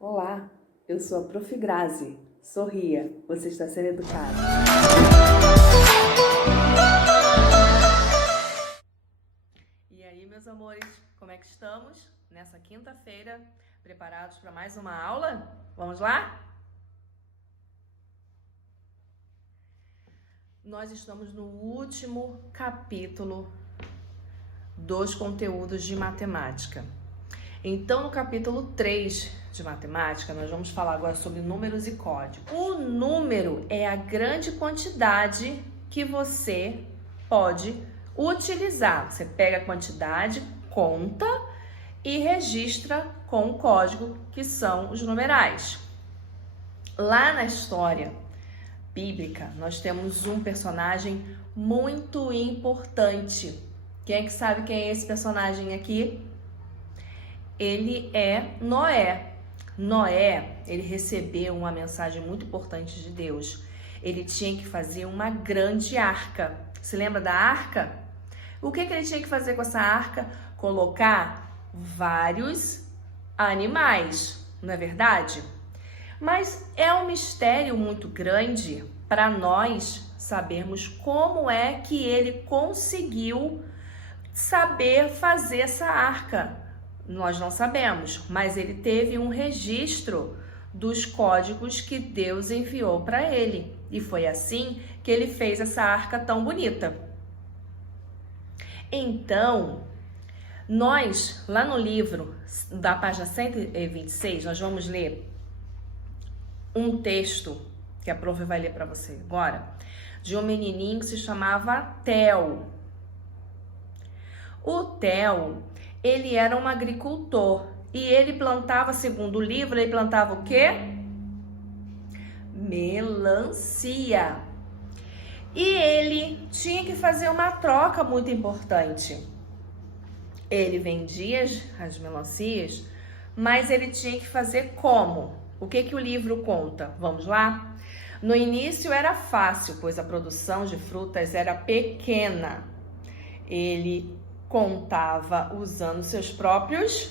Olá, eu sou a Prof. Grazi. Sorria, você está sendo educado. E aí, meus amores, como é que estamos? Nessa quinta-feira, preparados para mais uma aula? Vamos lá? Nós estamos no último capítulo dos conteúdos de matemática. Então, no capítulo 3 de matemática, nós vamos falar agora sobre números e códigos. O número é a grande quantidade que você pode utilizar. Você pega a quantidade, conta e registra com o código, que são os numerais. Lá na história bíblica, nós temos um personagem muito importante. Quem é que sabe quem é esse personagem aqui? Ele é Noé. Noé, ele recebeu uma mensagem muito importante de Deus. Ele tinha que fazer uma grande arca. Se lembra da arca? O que ele tinha que fazer com essa arca? Colocar vários animais, não é verdade? Mas é um mistério muito grande para nós sabermos como é que ele conseguiu saber fazer essa arca. Nós não sabemos, mas ele teve um registro dos códigos que Deus enviou para ele. E foi assim que ele fez essa arca tão bonita. Então, nós, lá no livro, da página 126, nós vamos ler um texto, que a prof vai ler para você agora, de um menininho que se chamava Theo. O Theo, ele era um agricultor e ele plantava, segundo o livro, ele plantava o quê? Melancia. E ele tinha que fazer uma troca muito importante. Ele vendia as melancias, mas ele tinha que fazer como? O que o livro conta? Vamos lá? No início era fácil, pois a produção de frutas era pequena. Ele contava usando seus próprios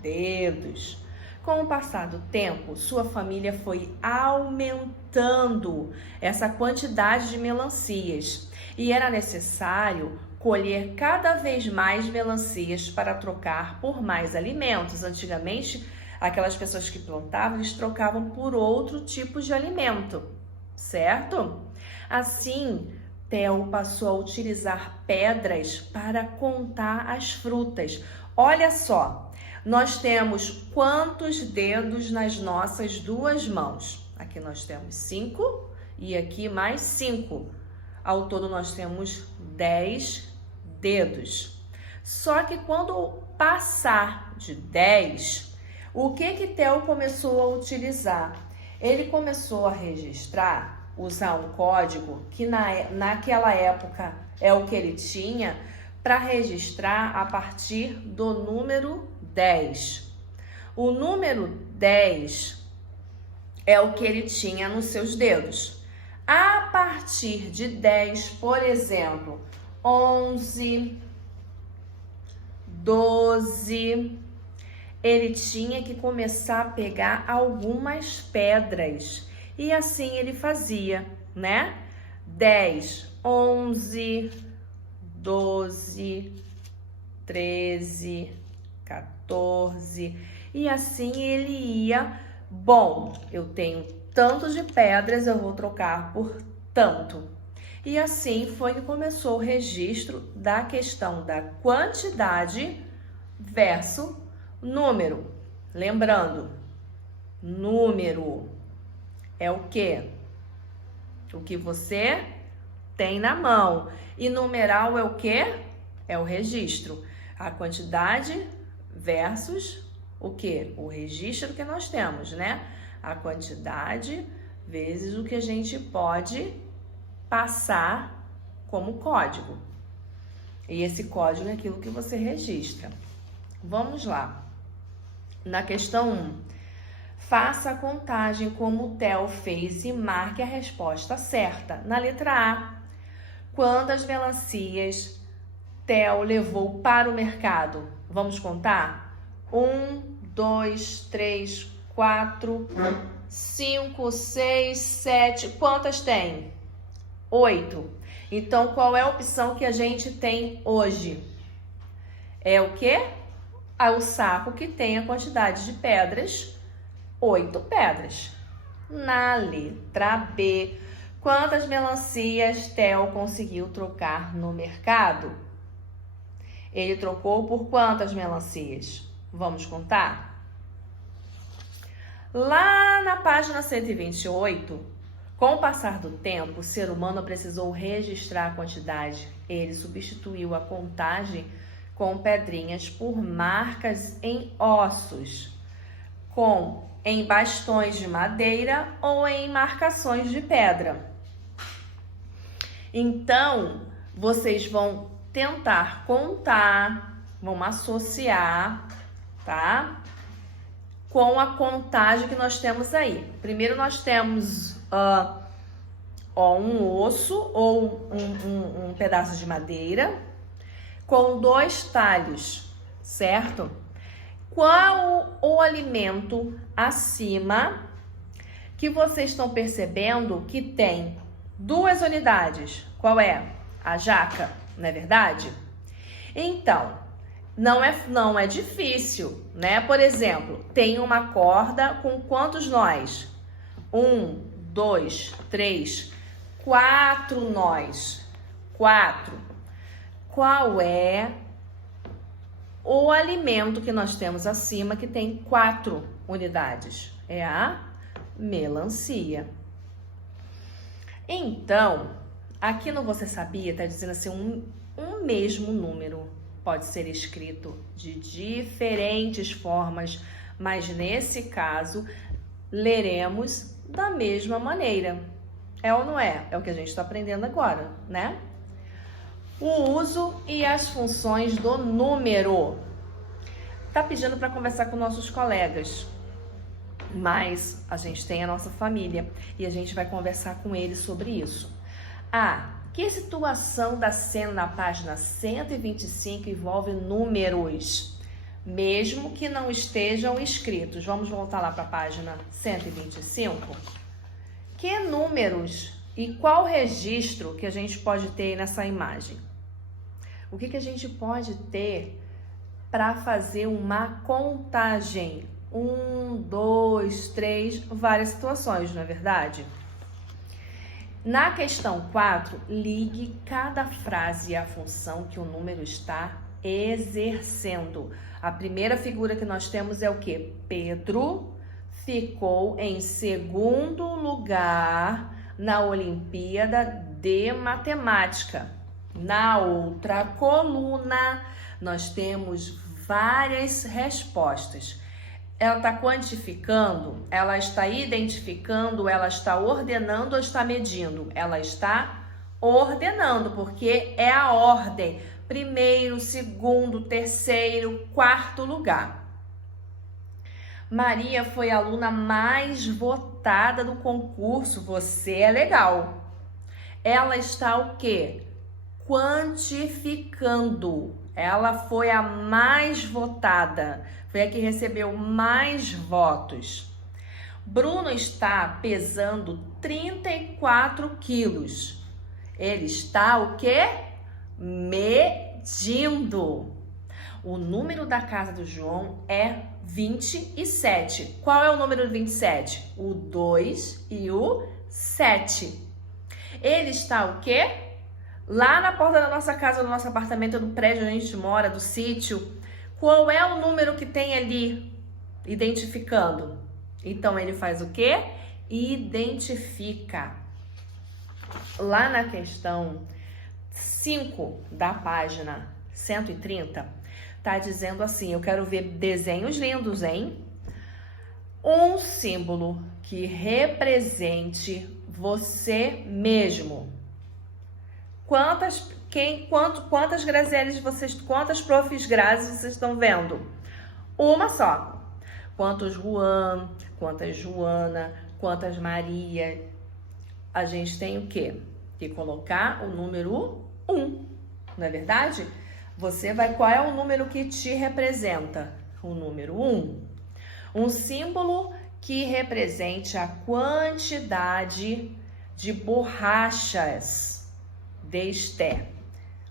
dedos. Com o passar do tempo, sua família foi aumentando essa quantidade de melancias e era necessário colher cada vez mais melancias para trocar por mais alimentos. Antigamente, aquelas pessoas que plantavam, eles trocavam por outro tipo de alimento, certo? Assim, Theo passou a utilizar pedras para contar as frutas. Olha só, nós temos quantos dedos nas nossas duas mãos? Aqui nós temos 5 e aqui mais 5. Ao todo nós temos 10 dedos. Só que quando passar de 10, o que Theo começou a utilizar? Ele começou a registrar, usar um código que naquela época é o que ele tinha para registrar a partir do número 10. O número 10 é o que ele tinha nos seus dedos. A partir de 10, por exemplo, 11, 12, ele tinha que começar a pegar algumas pedras. E assim ele fazia, né? 10, 11, 12, 13, 14. E assim ele ia. Bom, eu tenho tanto de pedras, eu vou trocar por tanto. E assim foi que começou o registro da questão da quantidade versus número. Lembrando, número é o quê? O que você tem na mão. E numeral é o quê? É o registro. A quantidade versus o quê? O registro que nós temos, né? A quantidade vezes o que a gente pode passar como código. E esse código é aquilo que você registra. Vamos lá. Na questão 1. Faça a contagem como o Theo fez e marque a resposta certa. Na letra A, quantas melancias Theo levou para o mercado? Vamos contar? 1, 2, 3, 4, 5, 6, 7. Quantas tem? 8. Então, qual é a opção que a gente tem hoje? É o quê? É o saco que tem a quantidade de pedras, 8 pedras. Na letra B, quantas melancias Theo conseguiu trocar no mercado? Ele trocou por quantas melancias? Vamos contar? Lá na página 128, com o passar do tempo, o ser humano precisou registrar a quantidade. Ele substituiu a contagem com pedrinhas por marcas em ossos, em bastões de madeira ou em marcações de pedra. Então, vocês vão tentar contar, vão associar, tá? Com a contagem que nós temos aí. Primeiro nós temos um osso ou um pedaço de madeira com 2 talhos, certo? Qual o alimento acima que vocês estão percebendo que tem 2 unidades? Qual é? A jaca, não é verdade? Então, não é difícil, né? Por exemplo, tem uma corda com quantos nós? 1, 2, 3, 4 nós. 4. Qual é o alimento que nós temos acima que tem 4 unidades? É a melancia. Então, aqui no Você Sabia está dizendo assim, um mesmo número pode ser escrito de diferentes formas, mas nesse caso, leremos da mesma maneira. É ou não é? É o que a gente está aprendendo agora, né? O uso e as funções do número. Tá pedindo para conversar com nossos colegas, mas a gente tem a nossa família e a gente vai conversar com eles sobre isso. Que situação da cena na página 125 envolve números, mesmo que não estejam escritos? Vamos voltar lá para a página 125. Que números e qual registro que a gente pode ter nessa imagem? O que a gente pode ter para fazer uma contagem? 1, 2, 3, várias situações, não é verdade? Na questão 4, ligue cada frase à função que o número está exercendo. A primeira figura que nós temos é o quê? Pedro ficou em 2º lugar na Olimpíada de Matemática. Na outra coluna, nós temos várias respostas. Ela está quantificando, ela está identificando, ela está ordenando ou está medindo? Ela está ordenando, porque é a ordem. 1º, 2º, 3º, 4º lugar. Maria foi a aluna mais votada do concurso. Você é legal. Ela está o quê? Quantificando. Ela foi a mais votada. Foi a que recebeu mais votos. Bruno está pesando 34 quilos. Ele está o quê? Medindo. O número da casa do João é 27. Qual é o número 27? O 2 e o 7. Ele está o quê? Lá na porta da nossa casa, do nosso apartamento, do prédio onde a gente mora, do sítio. Qual é o número que tem ali identificando? Então, ele faz o quê? Identifica. Lá na questão 5 da página 130, tá dizendo assim, eu quero ver desenhos lindos, hein? Um símbolo que represente você mesmo. Quantas Grazielles quantas profs Grazi vocês estão vendo? Uma só. Quantos Juan, quantas Joana, quantas Maria? A gente tem o quê? Que colocar o número 1, não é verdade? Qual é o número que te representa? O número 1. Um símbolo que represente a quantidade de borrachas de Esther.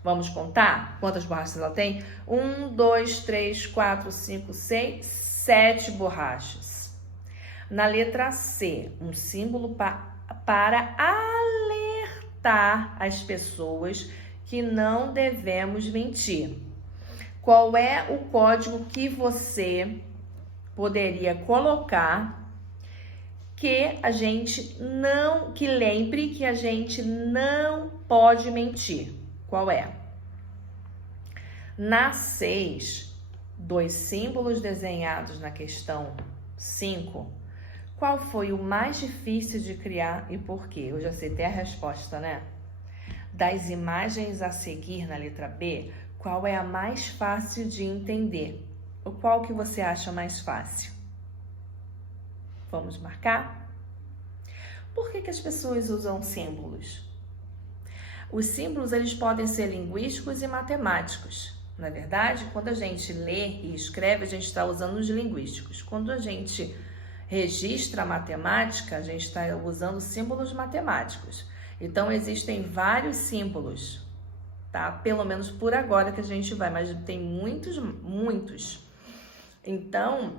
Vamos contar quantas borrachas ela tem? 1, 2, 3, 4, 5, 6, 7 borrachas. Na letra C, um símbolo para alertar as pessoas que não devemos mentir. Qual é o código que você poderia colocar que lembre que a gente não pode mentir? Qual é? Na 6, 2 símbolos desenhados na questão 5, qual foi o mais difícil de criar e por quê? Eu já sei até a resposta, né? Das imagens a seguir na letra B, qual é a mais fácil de entender? Ou qual que você acha mais fácil? Vamos marcar? Por que as pessoas usam símbolos? Os símbolos, eles podem ser linguísticos e matemáticos. Na verdade, quando a gente lê e escreve, a gente está usando os linguísticos. Quando a gente registra a matemática, a gente está usando símbolos matemáticos. Então, existem vários símbolos, tá? Pelo menos por agora que a gente vai, mas tem muitos. Então,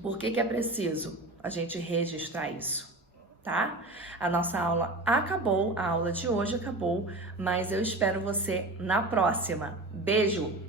por que é preciso a gente registrar isso? Tá? A nossa aula acabou, a aula de hoje acabou, mas eu espero você na próxima. Beijo!